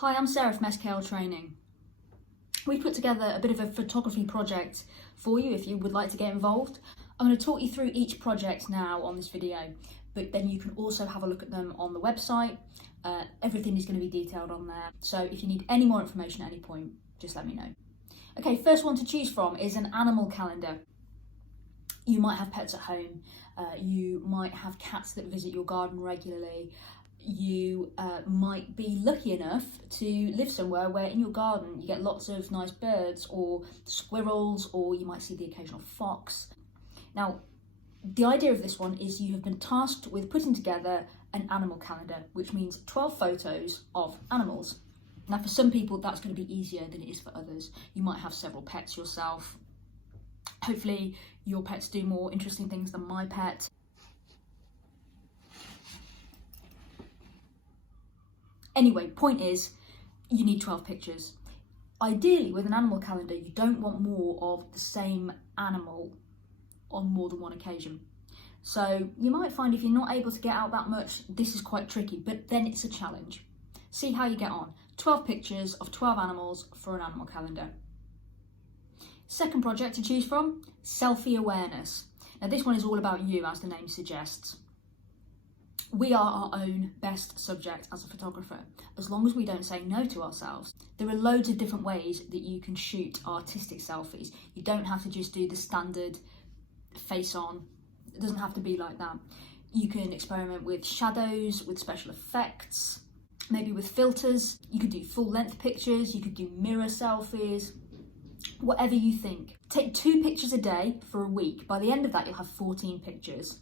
Hi, I'm Sarah from SKL Training. We've put together a bit of a photography project for you if you would like to get involved. I'm going to talk you through each project now on this video, but then you can also have a look at them on the website. Everything is going to be detailed on there. So if you need any more information at any point, just let me know. Okay, first one to choose from is an animal calendar. You might have pets at home. You might have cats that visit your garden regularly. You might be lucky enough to live somewhere where in your garden you get lots of nice birds or squirrels, or you might see the occasional fox. Now, the idea of this one is you have been tasked with putting together an animal calendar, which means 12 photos of animals. Now, for some people that's going to be easier than it is for others. You might have several pets yourself. Hopefully your pets do more interesting things than my pet. Anyway, point is, you need 12 pictures. Ideally, with an animal calendar, you don't want more of the same animal on more than one occasion. So you might find if you're not able to get out that much, this is quite tricky, but then it's a challenge. See how you get on. 12 pictures of 12 animals for an animal calendar. Second project to choose from, Selfie Awareness. Now this one is all about you, as the name suggests. We are our own best subject as a photographer, as long as we don't say no to ourselves. There are loads of different ways that you can shoot artistic selfies. You don't have to just do the standard face on. It doesn't have to be like that. You can experiment with shadows, with special effects, maybe with filters. You could do full length pictures, you could do mirror selfies, whatever you think. Take 2 pictures a day for a week. By the end of that, you'll have 14 pictures.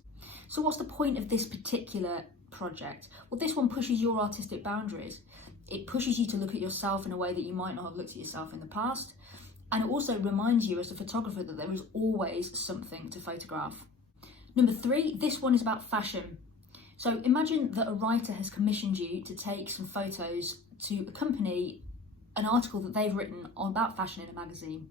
So what's the point of this particular project? Well, this one pushes your artistic boundaries. It pushes you to look at yourself in a way that you might not have looked at yourself in the past. And it also reminds you as a photographer that there is always something to photograph. Number 3, this one is about fashion. So imagine that a writer has commissioned you to take some photos to accompany an article that they've written about fashion in a magazine.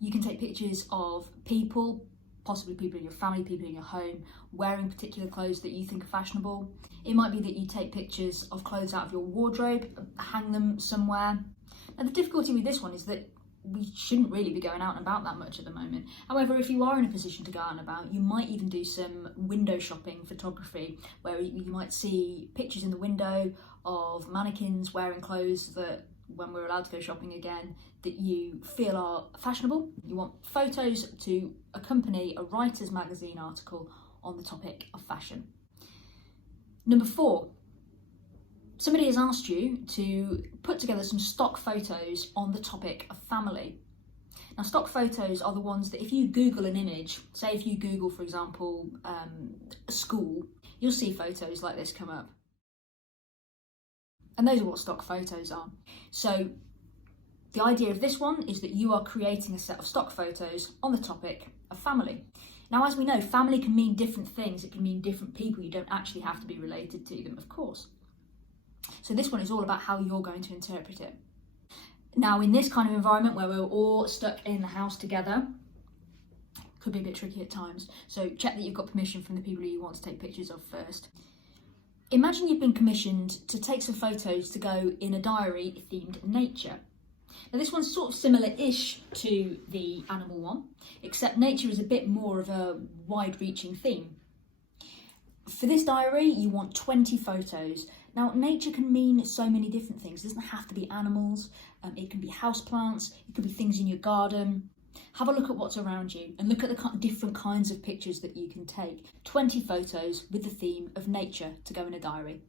You can take pictures of people, possibly people in your family, people in your home, wearing particular clothes that you think are fashionable. It might be that you take pictures of clothes out of your wardrobe, hang them somewhere. Now the difficulty with this one is that we shouldn't really be going out and about that much at the moment. However, if you are in a position to go out and about, you might even do some window shopping photography, where you might see pictures in the window of mannequins wearing clothes that, when we're allowed to go shopping again, that you feel are fashionable. You want photos to accompany a writer's magazine article on the topic of fashion. Number 4, somebody has asked you to put together some stock photos on the topic of family. Now, stock photos are the ones that if you Google an image, say if you Google, for example, a school, you'll see photos like this come up. And those are what stock photos are. So the idea of this one is that you are creating a set of stock photos on the topic of family. Now, as we know, family can mean different things. It can mean different people. You don't actually have to be related to them, of course. So this one is all about how you're going to interpret it. Now, in this kind of environment where we're all stuck in the house together, could be a bit tricky at times. So check that you've got permission from the people who you want to take pictures of first. Imagine you've been commissioned to take some photos to go in a diary themed nature. Now this one's sort of similar-ish to the animal one, except nature is a bit more of a wide-reaching theme. For this diary, you want 20 photos. Now, nature can mean so many different things. It doesn't have to be animals. It can be houseplants. It could be things in your garden. Have a look at what's around you and look at the different kinds of pictures that you can take. 20 photos with the theme of nature to go in a diary.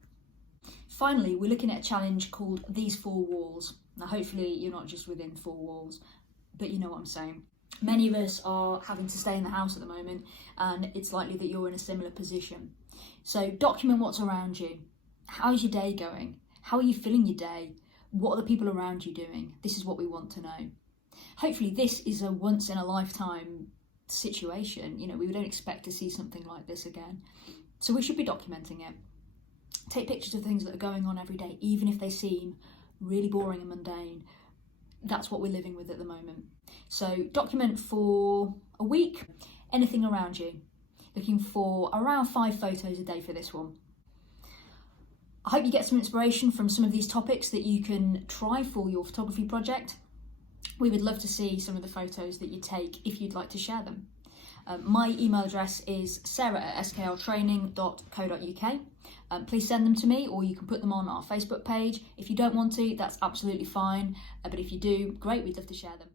Finally, we're looking at a challenge called These 4 Walls. Now, hopefully you're not just within 4 walls, but you know what I'm saying. Many of us are having to stay in the house at the moment, and it's likely that you're in a similar position. So document what's around you. How's your day going? How are you feeling your day? What are the people around you doing? This is what we want to know. Hopefully this is a once in a lifetime situation. You know, we don't expect to see something like this again. So we should be documenting it. Take pictures of things that are going on every day, even if they seem really boring and mundane. That's what we're living with at the moment. So document for a week, anything around you. Looking for around 5 photos a day for this one. I hope you get some inspiration from some of these topics that you can try for your photography project. We would love to see some of the photos that you take if you'd like to share them. My email address is sarah@skltraining.co.uk. Please send them to me, or you can put them on our Facebook page. If you don't want to, that's absolutely fine. But if you do, great, we'd love to share them.